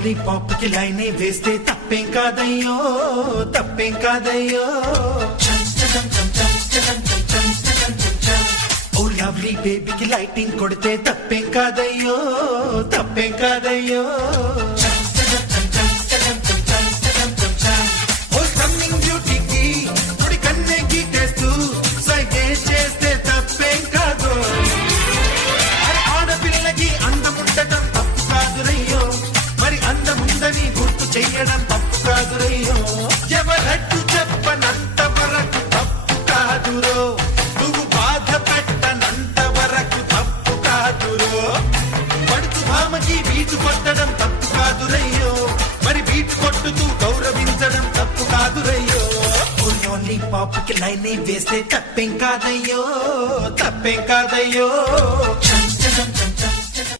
లాలీపాప్కి లైనే వేస్తే తప్పేం కాదయ్యో తప్పేం కాదయ్యో. ఓ లవ్లీ బేబీకి లైటింగ్ కొడితే తప్పేం కాదయ్యో తప్పేం కాదయ్యో. గుర్తు తప్పు కాదురయ్యో. ఎవరట్టు చెప్పనంత వరకు తప్పు కాదురో. నువ్వు బాధ పెట్టనంత వరకు తప్పు కాదురో. పడుతు భామకి బీటు కొట్టడం తప్పు కాదురయ్యో. మరి బీటు కొట్టుతూ గౌరవించడం తప్పు కాదురయ్యో. నీ పాపకి లైన్ వేస్తే తప్పేం కాదయ్యో. తప్పేం కాదయ్యో.